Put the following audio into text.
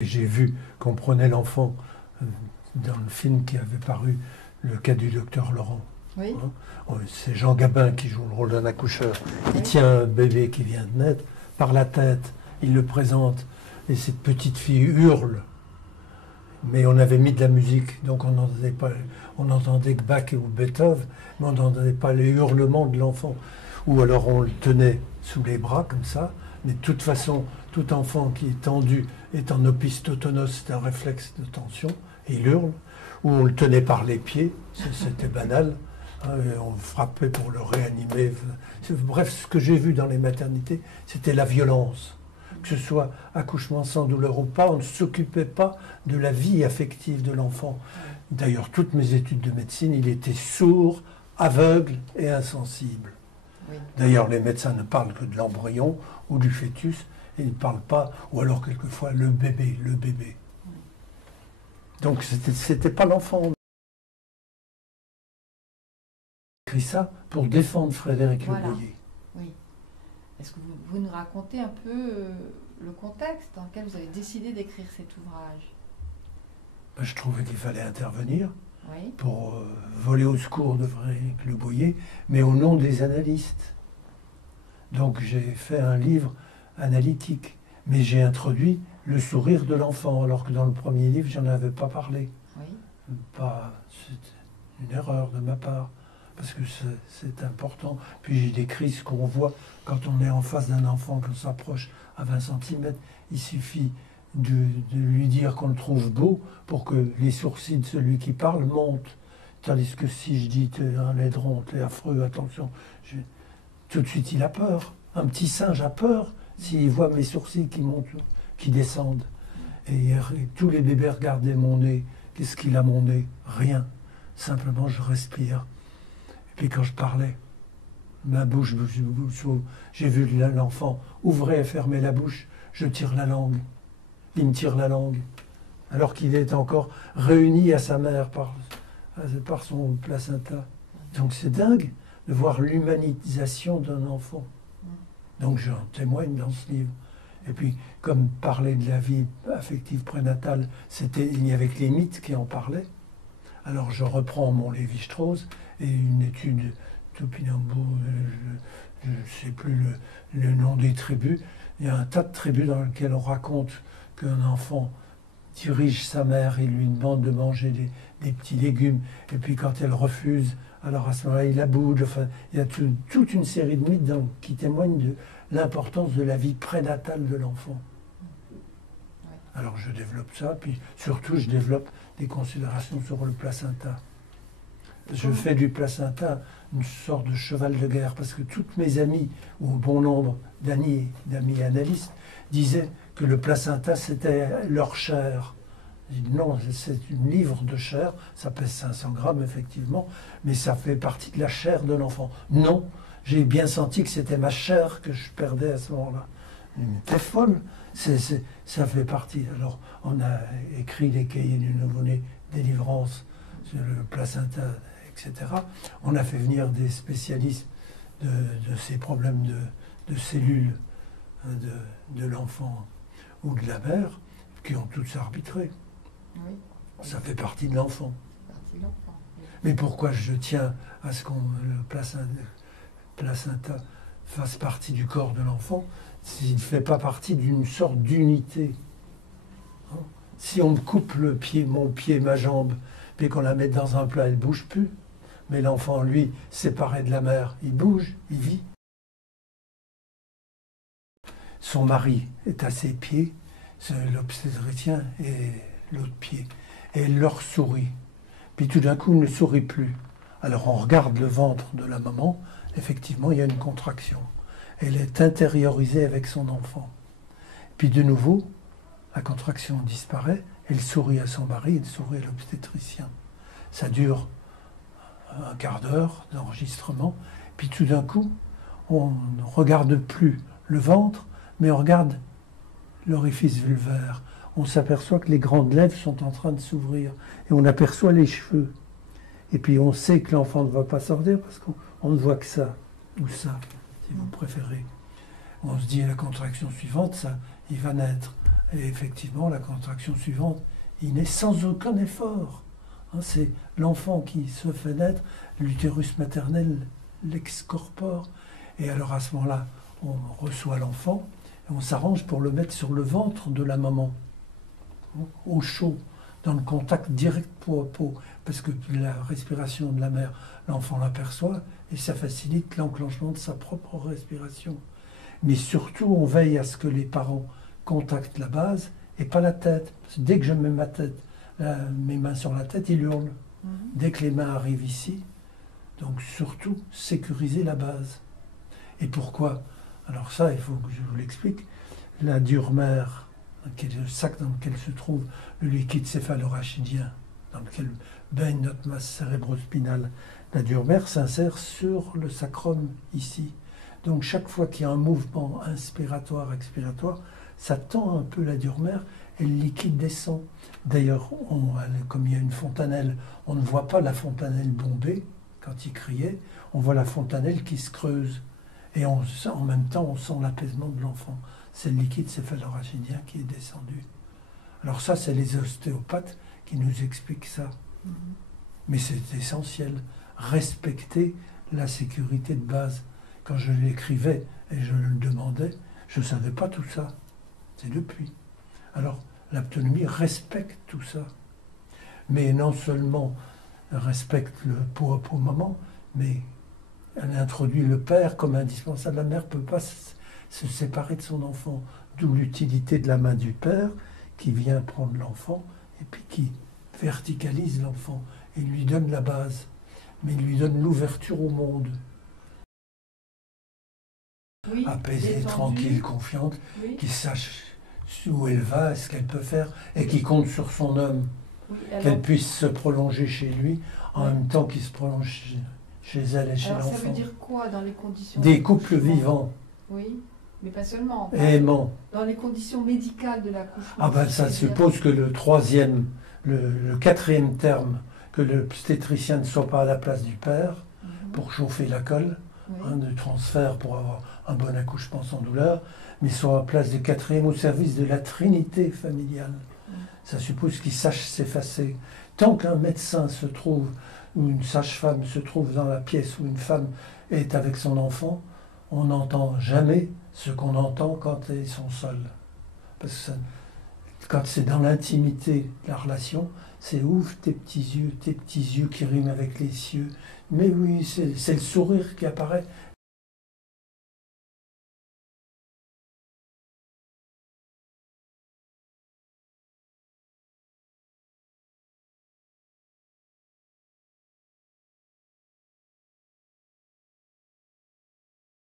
J'ai vu qu'on prenait l'enfant dans le film qui avait paru, Le cas du docteur Laurent. Oui. C'est Jean Gabin qui joue le rôle d'un accoucheur. Il Oui. tient un bébé qui vient de naître par la tête, il le présente, et cette petite fille hurle. Mais on avait mis de la musique, donc on n'entendait que Bach ou Beethoven, mais on n'entendait pas les hurlements de l'enfant. Ou alors on le tenait sous les bras comme ça, mais de toute façon, tout enfant qui est tendu est en opisthothonos, c'est un réflexe de tension, et il hurle. Ou on le tenait par les pieds, c'était banal, hein, et on frappait pour le réanimer. Bref, ce que j'ai vu dans les maternités, c'était la violence. Que ce soit accouchement sans douleur ou pas, on ne s'occupait pas de la vie affective de l'enfant. D'ailleurs, toutes mes études de médecine, il était sourd, aveugle et insensible. Oui. D'ailleurs, les médecins ne parlent que de l'embryon ou du fœtus, et ils ne parlent pas, ou alors quelquefois le bébé, le bébé. Donc c'était pas l'enfant. J'ai écrit ça pour défendre Frédéric Voilà. Le Boyer. Oui. Est-ce que vous nous racontez un peu le contexte dans lequel vous avez décidé d'écrire cet ouvrage? Ben, je trouvais qu'il fallait intervenir Oui. pour voler au secours de Frédéric Le Boyer, mais au nom des analystes. Donc j'ai fait un livre analytique, mais j'ai introduit le sourire de l'enfant, alors que dans le premier livre, j'en avais pas parlé. Oui. C'est une erreur de ma part, parce que c'est important. Puis j'ai décrit ce qu'on voit quand on est en face d'un enfant, qu'on s'approche à 20 cm. Il suffit de lui dire qu'on le trouve beau pour que les sourcils de celui qui parle montent. Tandis que si je dis t'es un laidron, t'es affreux, attention, tout de suite il a peur. Un petit singe a peur s'il voit mes sourcils qui montent, qui descendent. Et tous les bébés regardaient mon nez. Qu'est-ce qu'il a mon nez? Rien. Simplement je respire. Et puis quand je parlais, ma bouche, j'ai vu l'enfant ouvrir et fermer la bouche, je tire la langue. Il me tire la langue. Alors qu'il est encore réuni à sa mère par son placenta. Donc c'est dingue de voir l'humanisation d'un enfant. Donc j'en témoigne dans ce livre. Et puis, comme parler de la vie affective prénatale, il n'y avait que les mythes qui en parlaient. Alors je reprends mon Lévi-Strauss et une étude Topinambour, je ne sais plus le nom des tribus. Il y a un tas de tribus dans lesquelles on raconte qu'un enfant dirige sa mère et lui demande de manger des petits légumes. Et puis quand elle refuse, alors à ce moment-là, il la boude. Enfin, il y a toute une série de mythes qui témoignent de l'importance de la vie prénatale de l'enfant. Alors je développe ça, puis surtout je développe des considérations sur le placenta. Je fais du placenta une sorte de cheval de guerre, parce que toutes mes amies, ou bon nombre d'amis analystes, disaient que le placenta c'était leur chair. Je dis non, c'est une livre de chair, ça pèse 500 grammes effectivement, mais ça fait partie de la chair de l'enfant. Non, j'ai bien senti que c'était ma chair que je perdais à ce moment-là. T'es folle, ça fait partie. Alors on a écrit les cahiers du nouveau-né, délivrance sur le placenta, etc. On a fait venir des spécialistes de ces problèmes de cellules de l'enfant ou de la mère, qui ont tous arbitré. Oui. Ça fait partie de l'enfant. Oui. Mais pourquoi je tiens à ce que le placenta fasse partie du corps de l'enfant s'il ne fait pas partie d'une sorte d'unité? Si on me coupe le pied, mon pied, ma jambe, puis qu'on la met dans un plat, elle ne bouge plus. Mais l'enfant, lui, séparé de la mère, il bouge, il vit. Son mari est à ses pieds, l'obstétricien et l'autre pied. Et elle leur sourit. Puis tout d'un coup, il ne sourit plus. Alors on regarde le ventre de la maman, effectivement, il y a une contraction. Elle est intériorisée avec son enfant. Puis de nouveau, la contraction disparaît, elle sourit à son mari, elle sourit à l'obstétricien. Ça dure un quart d'heure d'enregistrement, puis tout d'un coup, on ne regarde plus le ventre, mais on regarde l'orifice vulvaire. On s'aperçoit que les grandes lèvres sont en train de s'ouvrir, et on aperçoit les cheveux. Et puis on sait que l'enfant ne va pas sortir, parce qu'on ne voit que ça, ou ça, si vous préférez. On se dit à la contraction suivante, ça, il va naître. Et effectivement, la contraction suivante, il naît sans aucun effort. Hein, c'est l'enfant qui se fait naître, l'utérus maternel l'excorpore. Et alors à ce moment-là, on reçoit l'enfant et on s'arrange pour le mettre sur le ventre de la maman, hein, au chaud, dans le contact direct peau à peau, parce que la respiration de la mère, l'enfant l'aperçoit et ça facilite l'enclenchement de sa propre respiration. Mais surtout, on veille à ce que les parents contactent la base et pas la tête. Parce que dès que je mets mes mains sur la tête, il hurle. Dès que les mains arrivent ici, donc surtout sécuriser la base. Et pourquoi? Alors ça, il faut que je vous l'explique. La dure-mère, qui est le sac dans lequel se trouve le liquide céphalorachidien, dans lequel baigne notre masse cérébrospinale, la dure-mère s'insère sur le sacrum ici. Donc chaque fois qu'il y a un mouvement inspiratoire, expiratoire, ça tend un peu la dure-mère et le liquide descend. D'ailleurs, comme il y a une fontanelle, on ne voit pas la fontanelle bomber quand il criait, on voit la fontanelle qui se creuse. Et en même temps, on sent l'apaisement de l'enfant. C'est le liquide céphalorachidien qui est descendu. Alors ça, c'est les ostéopathes qui nous expliquent ça. Mais c'est essentiel. Respecter la sécurité de base. Quand je l'écrivais et je le demandais, je ne savais pas tout ça. C'est depuis. Alors, l'aptonomie respecte tout ça. Mais non seulement respecte le peau à peau maman, mais elle introduit le père comme indispensable. La mère ne peut pas se séparer de son enfant. D'où l'utilité de la main du père qui vient prendre l'enfant et puis qui verticalise l'enfant et lui donne la base, mais il lui donne l'ouverture au monde. Oui, apaisée, détendue, tranquille, confiante, oui. qui sache où elle va, ce qu'elle peut faire, et qui compte sur son homme, Oui, alors, qu'elle puisse se prolonger chez lui, en Oui. même temps qu'il se prolonge chez elle et chez alors ça l'enfant. veut dire quoi dans les conditions Des couples d'accouchement? vivants, Oui, mais pas seulement. et aimants. Dans les conditions médicales de l'accouchement. Ah ben ça c'est-à-dire- suppose que le quatrième terme, que l'obstétricien ne soit pas à la place du père pour chauffer la colle, Oui. de transfert pour avoir un bon accouchement sans douleur, mais soit à place du quatrième au service de la trinité familiale. Ça suppose qu'il sache s'effacer. Tant qu'un médecin se trouve, ou une sage-femme se trouve dans la pièce où une femme est avec son enfant, on n'entend jamais ce qu'on entend quand ils sont seuls. Parce que quand c'est dans l'intimité de la relation, c'est ouvre tes petits yeux qui riment avec les cieux. Mais oui, c'est le sourire qui apparaît,